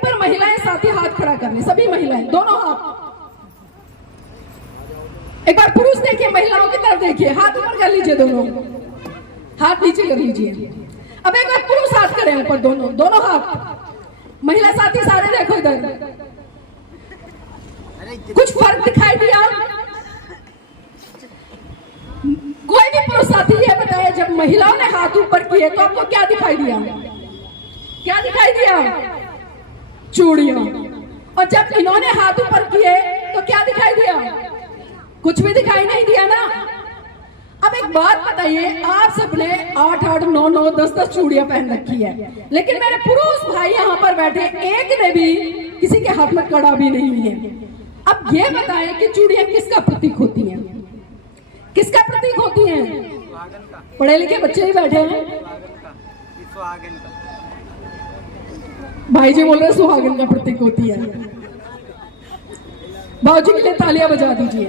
एक बार महिलाएं साथी हाथ खड़ा कर ले, सभी महिलाएं, दोनों हाथ। एक बार पुरुष देखिए, महिलाओं की तरफ देखिए, हाथ ऊपर कर लीजिए, दोनों हाथ नीचे कर लीजिए। अब एक बार पुरुष हाथ करें ऊपर, दोनों हाथ। महिला साथी सारे देखो इधर, कुछ फर्क दिखाई दिया? कोई भी पुरुष साथी ये बताए, जब महिलाओं ने हाथ ऊपर किए तो आपको क्या दिखाई दिया? क्या दिखाई दिया? चूड़ियां। और जब इन्होंने हाथ ऊपर किए तो क्या दिखाई दिया? कुछ भी दिखाई नहीं दिया ना। अब एक बात बताइए, आप सबने 8-8, 9-9, 10-10 चूड़ियां पहन रखी है, लेकिन मेरे पुरुष भाई यहाँ पर बैठे एक ने भी किसी के हाथ में कड़ा भी नहीं है। अब ये बताएं कि चूड़ियां किसका प्रतीक होती हैं? किसका प्रतीक होती हैं? पढ़े लिखे बच्चे ही बैठे हैं। भाई जी बोल रहे सुहागन का प्रतीक होती है। भाऊजी के लिए तालियां बजा दीजिए।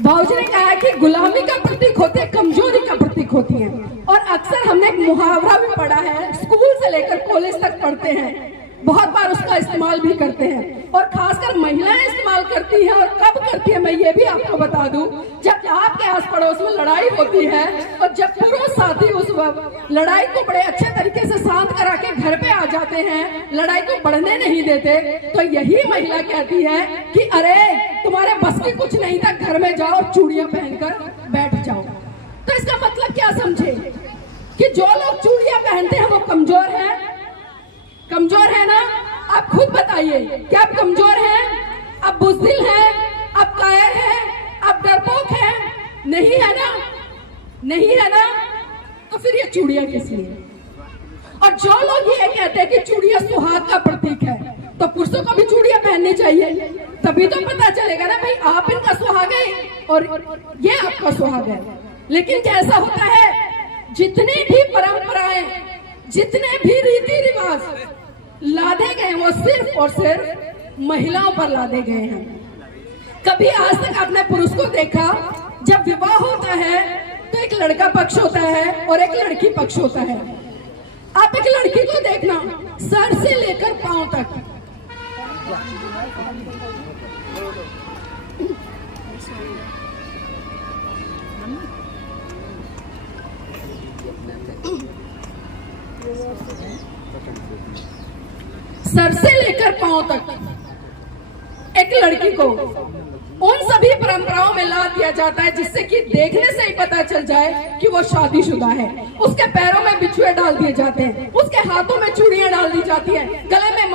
भाऊजी ने कहा कि गुलामी का प्रतीक होते हैं, कमजोरी का प्रतीक होती है। और अक्सर हमने एक मुहावरा भी पढ़ा है, स्कूल से लेकर कॉलेज तक पढ़ते हैं, बहुत बार उसका इस्तेमाल भी करते हैं, और खासकर महिलाएं इस्तेमाल करती हैं। और कब करती है मैं ये भी आपको बता दूं, जब आपके आस पड़ोस में लड़ाई होती है और जब पुरुष साथी उस वक्त लड़ाई को बड़े अच्छे तरीके से शांत करा के घर पे आ जाते हैं, लड़ाई को बढ़ने नहीं देते, तो यही महिला कहती है कि अरे तुम्हारे बस की कुछ नहीं था, घर में जाओ और चूड़ियां पहनकर बैठ जाओ। तो इसका मतलब क्या समझे कि जो लोग चूड़ियां पहनते हैं वो कमजोर है? कमजोर है ना? आप खुद बताइए, क्या आप कमजोर हैं? आप बुज़दिल हैं? आप कायर हैं? आप डरपोक हैं? नहीं है ना? नहीं है ना? तो फिर ये चूड़ियां किस लिए? और जो लोग ये कहते हैं कि चूड़ियां सुहाग का प्रतीक है, तो पुरुषों को भी चूड़ियां पहननी चाहिए, तभी तो पता चलेगा ना भाई, आप इनका सुहाग है और ये आपका सुहाग है। लेकिन कैसा होता है, जितनी भी परंपराएं, जितने भी रीति रिवाज लादे गए वो सिर्फ और सिर्फ महिलाओं पर लादे गए हैं। कभी आज तक आपने पुरुष को देखा, जब विवाह होता है तो एक लड़का पक्ष होता है और एक लड़की पक्ष होता है। आप एक लड़की को देखना, सर से लेकर पांव तक सर से लेकर पांव तक एक लड़की को उन सभी परंपराओं में ला दिया जाता है जिससे कि देखने से ही पता चल जाए कि वो शादीशुदा है। उसके पैरों में बिछुए डाल दिए जाते हैं, उसके हाथों में चूड़ियां डाल दी जाती है, गले में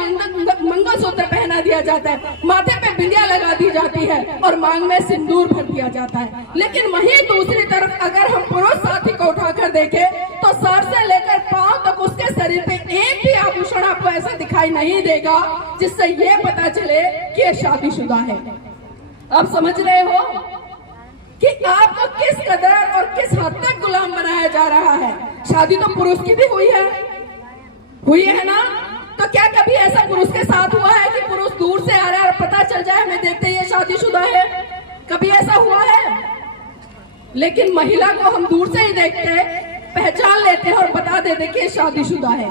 मंगलसूत्र पहना दिया जाता है, माथे पे बिंदिया लगा दी जाती है और मांग में सिंदूर भर दिया जाता है। लेकिन वहीं दूसरी तरफ अगर हम पुरुष साथी को उठाकर देखें तो सर से लेकर पांव तक उसके शरीर पे एक भी आभूषण आपको ऐसा दिखाई नहीं देगा जिससे ये पता चले कि ये शादीशुदा है। आप समझ रहे हो कि आपको किस कदर और किस हद तक गुलाम बनाया जा रहा है? शादी तो पुरुष की भी हुई है ना? तो क्या कभी ऐसा पुरुष के साथ हुआ है कि पुरुष दूर से आ रहा है और पता चल जाए हमें देखते ये शादीशुदा है? कभी ऐसा हुआ है? लेकिन महिला को हम दूर से ही देखते, पहचान लेते हैं और बता देते कि ये शादीशुदा है।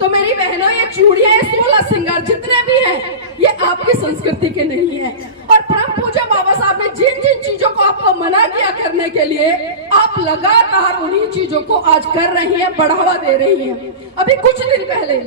तो मेरी बहनों, ये चूड़ियां, 16 श्रृंगार जितने भी हैं, ये आपकी संस्कृति के नहीं है। और परम पूज्य बाबा साहब ने जिन जिन चीजों को आपको मना किया करने के लिए, आप लगातार उन्हीं चीजों को आज कर रही हैं, बढ़ावा दे रही हैं। अभी कुछ दिन पहले